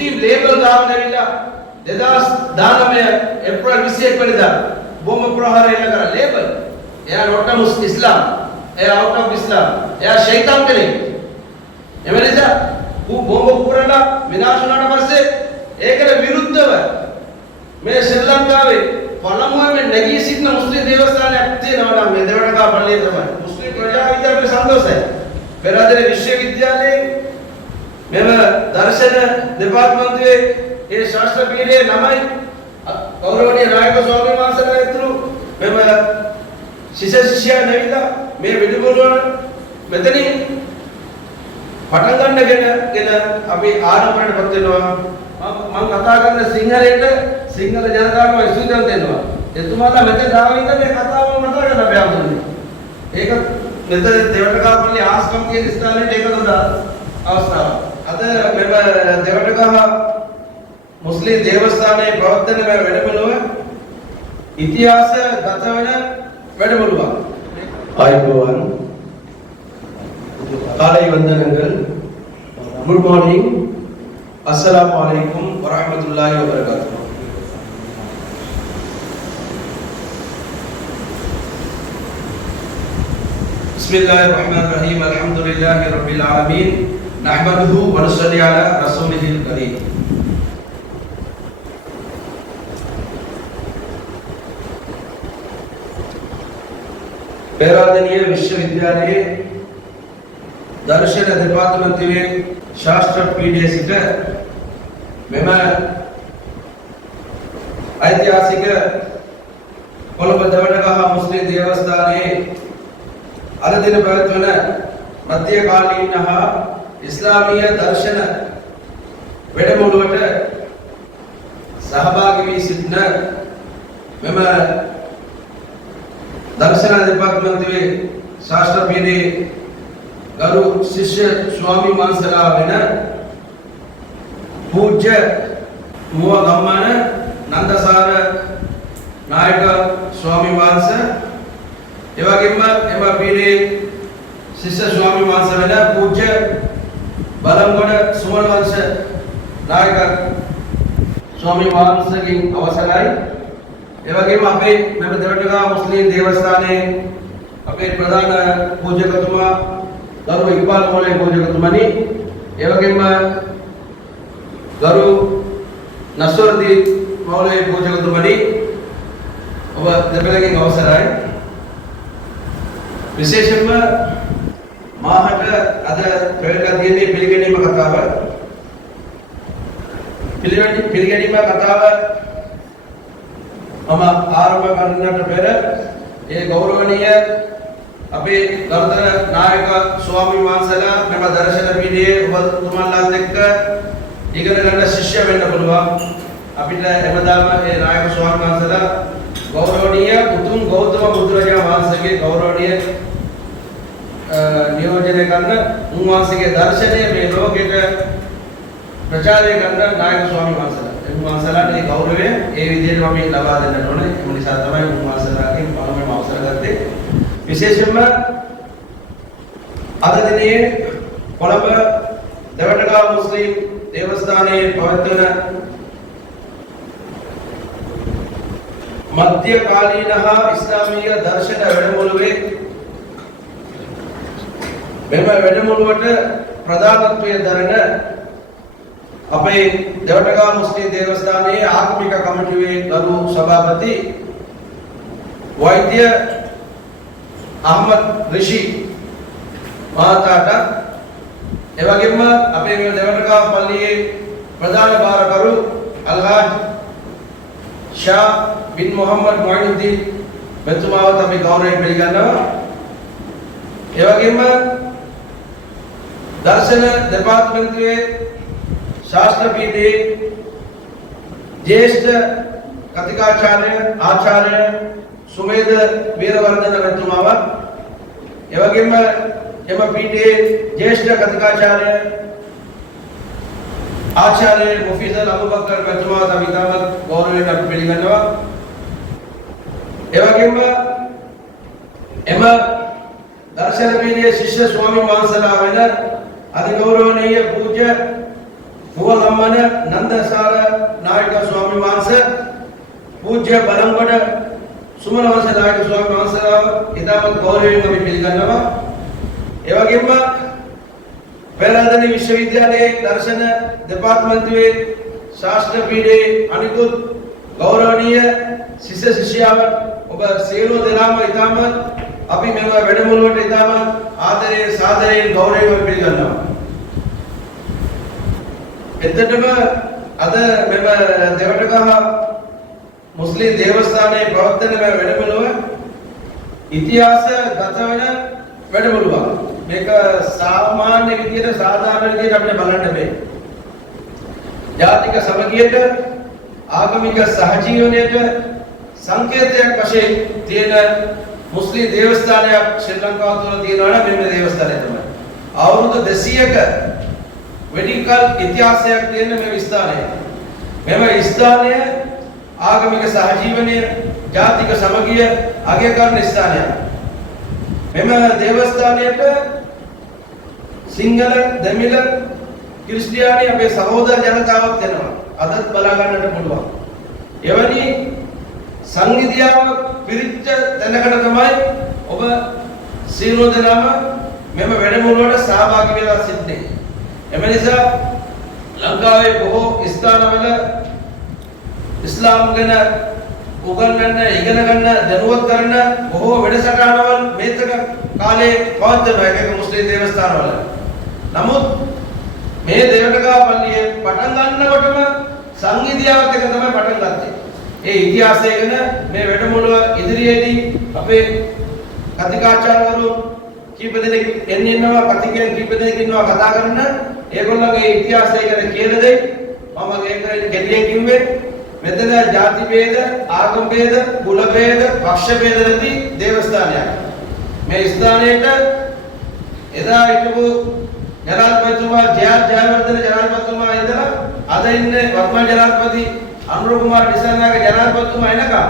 මුස්ලිම් label දාගෙන ඇවිල්ලා 2019 April 21 වෙනිදා බෝම්බ ප්‍රහාරය එල්ල කරා ලේබල්. එයා not ඉස්ලාම්. එයා out of ඉස්ලාම්. එයා ෂයිතාන් කෙනෙක්. එමෙන්නසා ඌ බෝම්බ පුරලා විනාශ වුණාට පස්සේ ඒකට විරුද්ධව මේ ශ්‍රී ලංකාවේ පළමුවෙන් නැගී සිටින මුස්ලිම් දේවස්ථානයක් තියෙනවා නම් මේ දෙවටකා පල්ලිය තමයි. මුස්ලිම් ප්‍රජා විද්‍යාලයේ සන්තෝෂයි. පෙරාදෙන විශ්වවිද්‍යාලයේ මෙම දර්ශන දෙපාර්තමේන්තුවේ ඒ ශාස්ත්‍ර පීඨයේ ළමයි ගෞරවනීය නායක ස්වාමීන් වහන්සේලා ඇතුළු මෙම ශිෂ්‍යයා නැවිලා මේ විදුබුරුව මෙතනින් පටන් ගන්නගෙන අපි ආරම්භයටපත් වෙනවා. මම කතා කරන සිංහලයට සිංහල ජනතාවට විශ්වාසයෙන් දෙනවා. එතුමාලා මෙතන ආවින්ද මේ කතාව මතක කරගන්න බෑ. ඒක මෙතන දෙවටකාපල්ලි ආස්කම් කියන ස්ථානයේ ඒක තමයි අවස්ථාව. අද මෙම දෙවටකහ මුස්ලිම් දේවස්ථානයේ ප්‍රවර්තන වැඩමුළුව ඉතිහාස ගත වෙන වැඩමුළුවක්. ආයුබෝවන් කාලය වන්දනங்கள். Good morning. Assalamu alaikum warahmatullahi wabarakatuh. Bismillahirrahmanirrahim. Alhamdulillahi rabbil alamin. Nahmaduhu wa nusalli ala rasulihil karim. पेरादनीय विश्वविद्यालय दर्शन දෙපාර්තමේන්තුවේ ශාස්ත්‍ර පීඨයේ සිට මෙම ඓතිහාසික කොළඹ දෙවටකහ මුස්ලිම් දේවස්ථානයේ අද දින පැවැත්වෙන මධ්‍යකාලීන හා ඉස්ලාමීය දර්ශන වැඩමුළුවට සහභාගී වී සිටින මෙම දර්ශන දෙපාර්තමේන්තුවේ ශාස්ත්‍ර පීඨයේ ගරු ශිෂ්‍ය ස්වාමීන් වහන්සේලා වෙන පූජ්‍ය මුව ගම්මන නන්දසාර නායක ස්වාමීන් වහන්සේ එවැගේම එම පීඨයේ ශිෂ්‍ය ස්වාමීන් වහන්සේ වෙන පූජ්‍ය බලංගොඩ සුමන වංශ නායක ස්වාමීන් වහන්සේගෙන් අවසරයි. එවැගේම අපේ මෙම දෙවටකහ මුස්ලිම් දේවස්ථානයේ අපේ ප්‍රධාන පූජකතුමා ගරු ඉක්බාල් මෝලේ පූජකතුමනි, එවැගේම ගරු නස්රුද්දීන් මෝලේ පූජකතුමනි, ඔබ දෙපළගෙන් අවසරයි. විශේෂයෙන්ම මාහට අද ප්‍රවේශ තියෙන්නේ පිළිගැනීම කතාව. පිළිගැනීම කතාව මම ආරම්භ කරන්නට පෙර ඒ ගෞරවනීය අපේ ගරුතර නායක ස්වාමීන් වහන්සේලා මෙම දර්ශන පීඨයේ ඔබතුමන්ලාත් එක්ක ඉගෙන ගන්න ශිෂ්‍ය වෙන්න පුළුවන්. අපිට හැමදාම මේ නායක ස්වාමීන් වහන්සේලා ගෞරවනීය උතුම් ගෞතම බුදුරජාණන් වහන්සේගේ ගෞරවනීය නියෝජනය කරන උන්වහන්සේගේ දර්ශනය මේ ලෝකෙට ප්‍රචාරය කරන නායක ස්වාමීන් වහන්සේලා. උන්වහන්සේලාට මේ ගෞරවය ඒ විදිහට මම ලබා දෙන්නට ඕනේ. ඒ නිසා තමයි උන්වහන්සේලාගෙන් පළමුවෙන්ම අවසර ගත්තේ. විශේෂයෙන්ම අද දිනේ කොළඹ දෙවටකහ මුස්ලිම් දේවස්ථානයේ පවත්වන මධ්‍යකාලීන හා ඉස්ලාමීය දර්ශන වැඩමුළුවේ මෙම වැඩමුළුවට ප්‍රධානත්වය දරන අපේ දෙවටකහ මුස්ලිම් දේවස්ථානයේ ආගමික කමිටුවේ ගරු සභාපති වෛද්‍ය අහමද් රිෂි මහතාට එවැගේම අපේ මේ දෙවටකහ පල්ලියේ ප්‍රධාන භාරකරු අල්හාජ් ෂා බින් මොහම්මද් මොයිනුද්දීන් මෙතුමාවත් අපි ගෞරවයෙන් පිළිගන්නවා. එවැගේම දර්ශන දෙපාර්තමේන්තුවේ ශාස්ත්‍ර පීඨයේ ජ්‍යෙෂ්ඨ කතිකාචාර්ය ආචාර්ය සුමේද වීරවර්ධන මෙතුමාවත් එවැගේම එම පීඨයේ ජ්‍යෙෂ්ඨ කතිකාචාර්ය ආචාර්ය මුෆීසල් අබුබකර් මෙතුමාවත් අපි ඉතාමත් ගෞරවයෙන් අපි පිළිගන්නවා. එවැගේම එම දර්ශන පීඨයේ ශිෂ්‍ය ස්වාමීන් වහන්සේලා වෙන අතිගෞරවනීය පූජ්‍ය මුවගම්මන නන්දසාර නායක ස්වාමීන් වහන්සේ පූජ්‍ය බලංගොඩ සුමන වංශ නායක ස්වාමීන් වහන්සේලා ඉතාමත් ගෞරවයෙන් අපි පිළිගන්නවා. ඒ වගේම පෙරදෙණි විශ්වවිද්‍යාලයේ දර්ශන දෙපාර්තමේන්තුවේ ශාස්ත්‍ර පීඨයේ අනිකුත් ගෞරවනීය ශිෂ්‍ය ශිෂ්‍යාවන් ඔබ සියලු දෙනාම ඉතාමත් අපි මෙම වැඩමුළුවට ඉතාමත් ආදරයෙන් සාදරයෙන් ගෞරවයෙන් පිළිගන්නවා. එතකොටම අද මෙම දෙවටගහ මුස්ලිම් දේවස්ථානයේ පවත්වන මේ වැඩමුළුව ඉතිහාස ගත වෙන වැඩමුළුවක්. මේක සාමාන්‍ය විදියට සාධාරණ විදියට අපිට බලන්න බෑ. ජාතික සමගියට ආගමික සහජීවනයට සංකේතයක් වශයෙන් තියෙන මුස්ලිම් දේවස්ථානයක් ශ්‍රී ලංකාව තුළ තියෙනවා නම් මෙන්න දේවස්ථානය තමයි. අවුරුදු 200ක වෙඩිකල් ඉතිහාසයක් තියෙන මේ ස්ථානය. මෙම ස්ථානය ආගමික සහජීවනය, ජාතික සමගිය අගය කරන ස්ථානයක්. මෙම දේවස්ථානයට සිංහල, දෙමිළ, ක්‍රිස්තියානි අපේ සහෝදර ජනතාවක් වෙනවා. අදත් බලා ගන්නට පුළුවන්. එවැනි සංගීතයව පිරිච්ච තැනකට තමයි ඔබ සියලු දෙනාම මෙම වැඩමුළුවට සහභාගී වෙලා සිටින්නේ. එම නිසා ලංකාවේ බොහෝ ස්ථානවල ඉස්ලාම් ගැන උගන්වන්න, ඉගෙන ගන්න, දැනුවත් කරන බොහෝ වැඩසටහනවල් මේතක කාලේ පවත්වන එක මුස්ලිම් දේවස්ථානවල. නමුත් මේ දේවටගහ පල්ලියේ පටන් ගන්නකොටම සංගීතයවත් එක තමයි පටන් ගත්තේ. ඒ ඉතිහාසය ගැන මේ වැඩමුළුව ඉදිරියේදී අපේ කතිකාචාර්යවරු කීප දෙනෙක් ඉන්නවා, කතිකයන් කීප දෙනෙක් ඉන්නවා කතා කරන්න. ඒගොල්ලන්ගේ ඉතිහාසය ගැන කියලා දෙයි. මම ඒක ගැටියෙන් කිව්වේ මෙතන ಜಾති ભેද, ආගම් ભેද, කුල ભેද, පක්ෂ ભેද නැති දේවස්ථානයක්. මේ ස්ථානයේට එදා හිටපු ජනාධිපතිතුමා ජයවර්ධන ජනාධිපතිතුමා ඉඳලා අද ඉන්නේ වර්තමාන ජනාධිපති අනුර කුමාර දිසානායක ජනාධිපතිතුමා එනකම්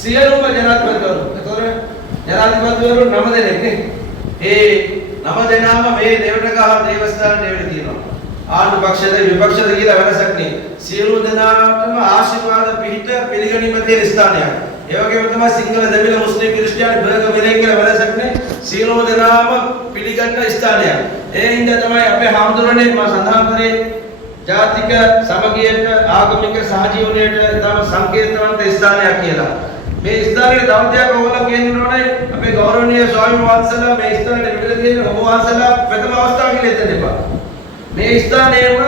සියලුම ජනාධිපතිවරු, ඒතොර ජනාධිපතිවරු 9 දෙනෙක් නේ. ඒ 9 දෙනාම මේ දේවටගහ දේවස්ථානයේ ඉන්න තියෙනවා. ආණ්ඩු පක්ෂද විපක්ෂද කියලා වෙනසක් නෑ. සියලු දෙනාටම ආශිර්වාද පිහිට පිළිගැනීම තියෙන ස්ථානයක්. ඒ වගේම තමයි සිංහල, දෙමළ, මුස්ලිම්, ක්‍රිස්තියානි බර්ග මෙලෙන් කියලා වෙනසක් නෑ. සියලු දෙනාම පිළිගන්න ස්ථානයක්. ඒ හින්දා තමයි අපේ හාමුදුරනේ මා සඳහන් කරේ ජාතික සමගියට, ආගමික සහජීවනයට තම සංකේතවන්ත ස්ථානයක් කියලා. මේ ස්ථානයේ දවදයක් ඔයගොල්ලෝ කියන්න ඕනේ අපේ ගෞරවනීය ස්වාමීන් වහන්සේලා මේ ස්ථානයේ මෙතන තියෙන ඔබ වහන්සේලා ප්‍රථම අවස්ථාව කියලා හිතන්න එපා. මේ ස්ථානයේම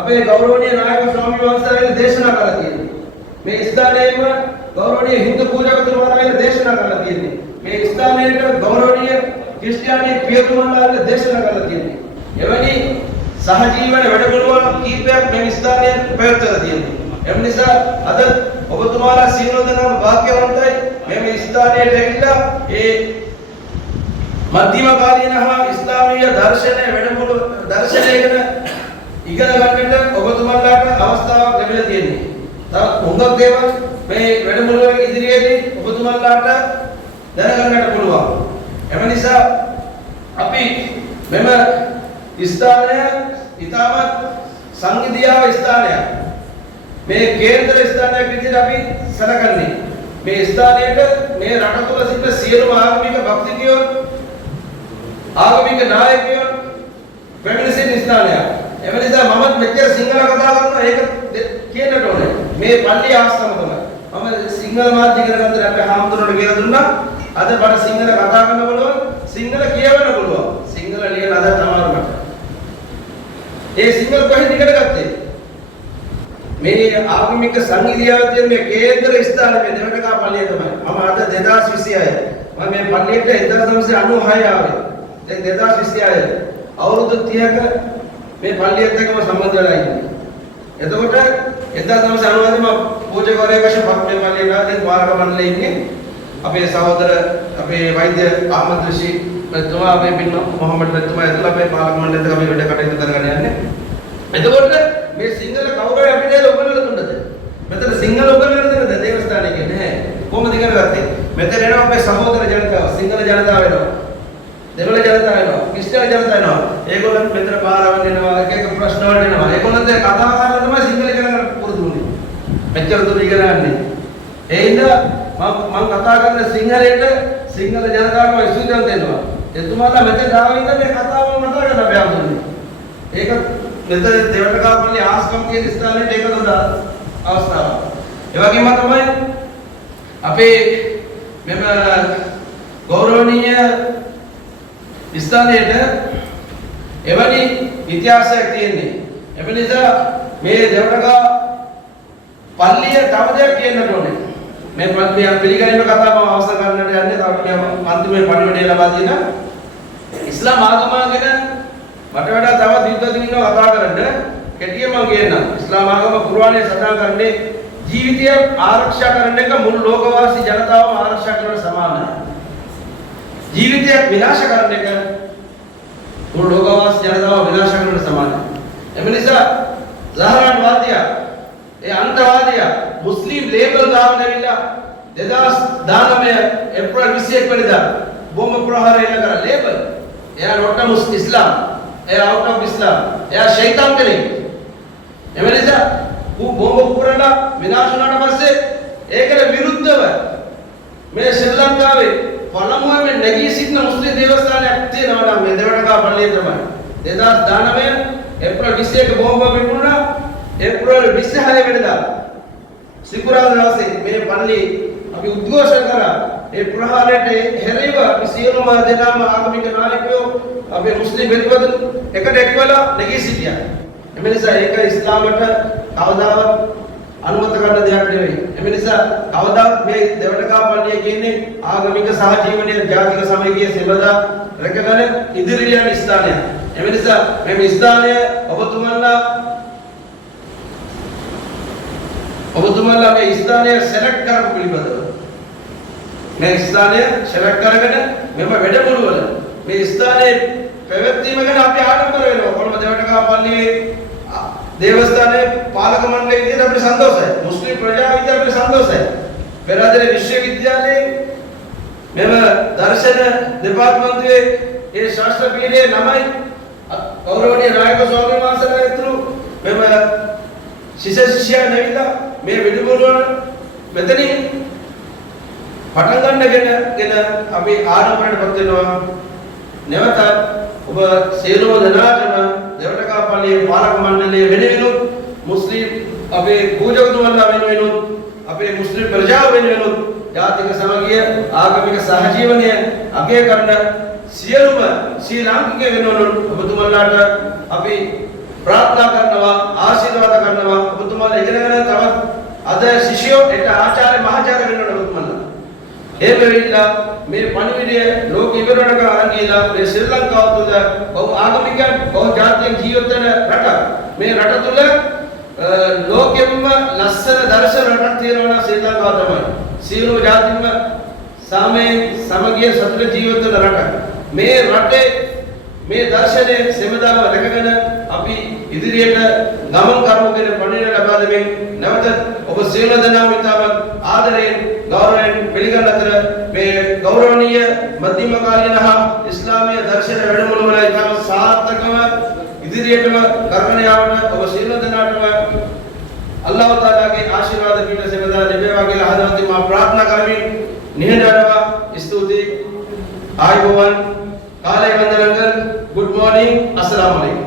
අපේ ගෞරවනීය නායක ස්වාමීන් වහන්සේලා දේශනා කළා තියෙනවා. මේ ස්ථානයේම ගෞරවනීය හින්දු පූජකතුමාලා දේශනා කළා තියෙනවා. මේ ස්ථානයේ ගෞරවනීය ක්‍රිස්තියානි පියතුමාලා දේශනා කළා තියෙනවා. එවැනි සහජීවන වැඩමුළුවක් කීපයක් මේ ස්ථානයේ පැවැත්වලා තියෙනවා. එම නිසා අද ඔබතුමාලා සියලු දෙනාම වාක්‍යවන්තයි මේ ස්ථානයේ ඇවිල්ලා ඒ මධ්‍යම කාලීන හා ඉස්ලාමීය දර්ශනයේ වැඩමුළු දර්ශනය ගැන ඉගෙන ගන්නට ඔබතුමාලාට අවස්ථාවක් ලැබිලා තියෙනවා. තවත් හුඟක් දේවල් මේ වැඩමුළුවේ ඉදිරියේදී ඔබතුමාලාට දැනගන්නට පුළුවන්. එම නිසා අපි මෙම ස්ථානය ඉතාමත් සංගීතීය ස්ථානයක්. මේ කේන්ද්‍ර ස්ථානයක් විදිහට අපි සැලකන්නේ. මේ ස්ථානයට මේ රට තුළ සිටින සියලුම ආගමික භක්තිකයෝ, ආගමික නායකයෝ පැමිණ සිටින ස්ථානයක්. එම නිසා මමත් මෙච්චර සිංහල කතා කරනවා ඒක කියන්නට ඕනේ. මේ පල්ලිය ආස්තම තමයි. මම සිංහල මාධ්‍ය ඉගෙන ගන්න අපේ හාමුදුරුවෝ කියලා දුන්නා. අද බඩ සිංහල කතා කරන්න පුළුවන්, සිංහල කියවන්න පුළුවන්. සිංහල ලියන අද තමයි මට. ඒ සිංහල කොහෙන්ද ඉගෙන ගත්තේ? මේ ආගමික සංගීතය මේ කේන්ද්‍ර ස්ථානයේ මේ දෙවටගහ පල්ලිය තමයි. මම අද 2026 මම මේ පල්ලියට 1996 ආවේ. දැන් 2026 අවුරුදු 30ක මේ පල්ලියත් එක්කම සම්බන්ධ වෙලා ඉන්නේ. එතකොට 1990 මම පූජකවරයෙක් වශයෙන් මේ පල්ලියට දැන් වාරක මණ්ඩලයේ ඉන්නේ. අපේ සහෝදර අපේ වෛද්‍ය ආමන්ත්‍ර ශ්‍රී මෙතුමා අපේ පින්න මොහමඩ් මෙතුමා ඇතුළු අපේ පාලක මණ්ඩලයට අපි වැඩ කටයුතු කරගෙන යන්නේ. එතකොට මේ සිංහල කවුරුයි අපිට උගන්වලා දුන්නද? මෙතන සිංහල උගන්වලා දෙන්නද දේවස්ථානයේ කියන්නේ? කොහොමද ඉගෙන ගත්තේ? මෙතන එනවා අපේ සහෝදර ජනතාව, සිංහල ජනතාව එනවා. දෙමළ ජනතාව එනවා, ක්‍රිස්තියානි ජනතාව එනවා. ඒගොල්ලන් මෙතන පාරවල් එනවා, එක එක ප්‍රශ්න වලට එනවා. ඒගොල්ලන් මෙච්චර දුර ඉගෙන ගන්න. ඒ හින්දා මම කතා කරන සිංහලයට සිංහල ජනතාවට විශ්වාසයෙන් දෙනවා. එතුමාලා මෙතන ආවින්ද මේ කතාව මතක කරගන්න බෑ. ඒක මෙතන දෙවටකාපල්ලි ආස්කම් කියන ස්ථානයේ ඒක හොඳ අවස්ථාවක්. ඒ වගේම තමයි අපේ මෙම ගෞරවනීය ස්ථානයේට එවැනි ඉතිහාසයක් තියෙන්නේ. එම නිසා මේ දෙවටකා පල්ලිය තව දෙයක් කියන්නට ඕනේ. මේ පිළිගැනීම කතාව මම අවසන් කරන්නට යන්නේ. තව අන්තිමේ පණිවිඩය ලබා දෙන ඉස්ලාම් ආගම ගැන මට වඩා තවත් විද්වතුන් ඉන්නවා කතා කරන්න. කෙටියෙන් මම කියන්නම්. ඉස්ලාම් ආගම කුර්ආනයේ සඳහන් කරන්නේ ජීවිතය ආරක්ෂා කරන එක මුළු ලෝකවාසී ජනතාවම ආරක්ෂා කරන සමානයි. ජීවිතය විනාශ කරන එක මුළු ලෝකවාසී ජනතාව විනාශ කරන සමානයි. එම නිසා ઝහරාන් වාදියා ඒ අන්තවාදියා මුස්ලිම් ලේබල් දාගෙන ඇවිල්ලා 2019 ඒප්‍රිල් 21 වෙනිදා බෝම්බ ප්‍රහාරය එල්ල කරා ලේබල්. එයා not ඉස්ලාම්. එයා out of ඉස්ලාම්. එයා ෂයිතාන් කෙනෙක්. එම නිසා බෝම්බ පුරලා විනාශ වුණාට පස්සේ ඒකට විරුද්ධව මේ ශ්‍රී ලංකාවේ පළමුවෙන් නැගී සිටින මුස්ලිම් දේවස්ථානයක් තියෙනවා නම් මේ දෙවටකා පල්ලිය තමයි. 2019 ඒප්‍රිල් 21 බෝම්බ විකුණුණා. ඒප්‍රිල් 26 වෙනිදා සිකුරාදා දවසේ මේ පල්ලිය අපි උද්ඝෝෂණ කරා. ඒ ප්‍රහාරයට හැරෙව අපි සියලුම දෙනාම ආගමික නායකයෝ අපේ මුස්ලිම් වෙලිවතුන් එකට එක්වලා නැගී සිටියා. එම නිසා ඒක ඉස්ලාමයට කවදාවත් අනුමත කරන දෙයක් නෙවෙයි. එම නිසා කවදාවත් මේ දෙවටකා පල්ලිය කියන්නේ ආගමික සහජීවනයේ ජාතික සමගිය සෙබඳා රැකගෙන ඉදිරියට යන ස්ථානයක්. එම නිසා මේ ස්ථානය ඔබතුමාලා මේ ස්ථානය සෙලක්ට් කරපු පිළිබඳව මේ ස්ථානය සෙලක්ට් කරගෙන මෙම වැඩමුළුවල මේ ස්ථානයේ පැවැත්වීම ගැන අපි ආඩම්බර වෙනවා. කොළඹ දෙවටකා පල්ලියේ දේවස්ථානයේ පාලක මණ්ඩලයේ විදිහට අපිට සන්තෝෂයි. මුස්ලිම් ප්‍රජාව විදිහට අපිට සන්තෝෂයි. පෙරාදෙණිය විශ්වවිද්‍යාලයේ මෙම දර්ශන දෙපාර්තමේන්තුවේ ඒ ශාස්ත්‍ර පීඨයේ ළමයි ගෞරවනීය නායක ස්වාමීන් වහන්සේලා ඇතුළු මෙම ශිෂ්‍යයන් ඇවිල්ලා මේ වැඩමුළුව මෙතනින් පටන් ගන්නගෙන අපි ආරම්භයටපත් වෙනවා. නැවත ඔබ සියලුම දෙනාටම දෙවටකා පල්ලියේ පාලක මණ්ඩලයේ වෙනුවෙනුත් මුස්ලිම් අපේ පූජකතුමන්ලා වෙනුවෙනුත් අපේ මුස්ලිම් ප්‍රජාව වෙනුවෙනුත් ජාතික සමගිය ආගමික සහජීවනය අගය කරන සියලුම ශ්‍රී ලාංකික වෙනුවෙනුත් ඔබතුමන්ලාට අපි ප්‍රාර්ථනා කරනවා, ආශිර්වාද කරනවා. ඔබතුමාලා ඉගෙනගෙන තවත් අද ශිෂ්‍යෝ එට ආචාර්ය මහාචාර්ය වෙන්න ඔබතුමාලා. ඒ වෙලාව මේ පණිවිඩය ලෝක ඉවරණක අරන් ගිහලා මේ ශ්‍රී ලංකාව තුළ බහු ආගමිකයන් බහු ජාතික ජීවත් වෙන රට. මේ රට තුළ ලෝකෙම ලස්සන දර්ශන රටක් තියෙනවා නම් ශ්‍රී ලංකාව තමයි. සියලු ජාතින්ම සාමයේ සමගිය සතුට ජීවත් වෙන රටක්. මේ රටේ මේ දර්ශනයේ සෙමදාම රැකගෙන අපි ඉදිරියට ගමන් කරමු කියන පණිවිඩය ලබා දෙමින් නැවත ඔබ සියලු දෙනාම ඉතාම ආදරයෙන් ගෞරවයෙන් පිළිගන්න අතර මේ ගෞරවනීය මධ්‍යම කාලීන හා ඉස්ලාමීය දර්ශන වැඩමුළුවල ඉතාම සාර්ථකව ඉදිරියටම කරගෙන යාමට ඔබ සියලු දෙනාටම අල්ලාහ් තාලාගේ ආශිර්වාද පිට සෙමදා ලැබේවා කියලා හදවතින් මා ප්‍රාර්ථනා කරමින් නිහඬව ස්තුතියි. ආයුබෝවන් කාලය වන්දනංගල්. good morning. assalamu alaikum.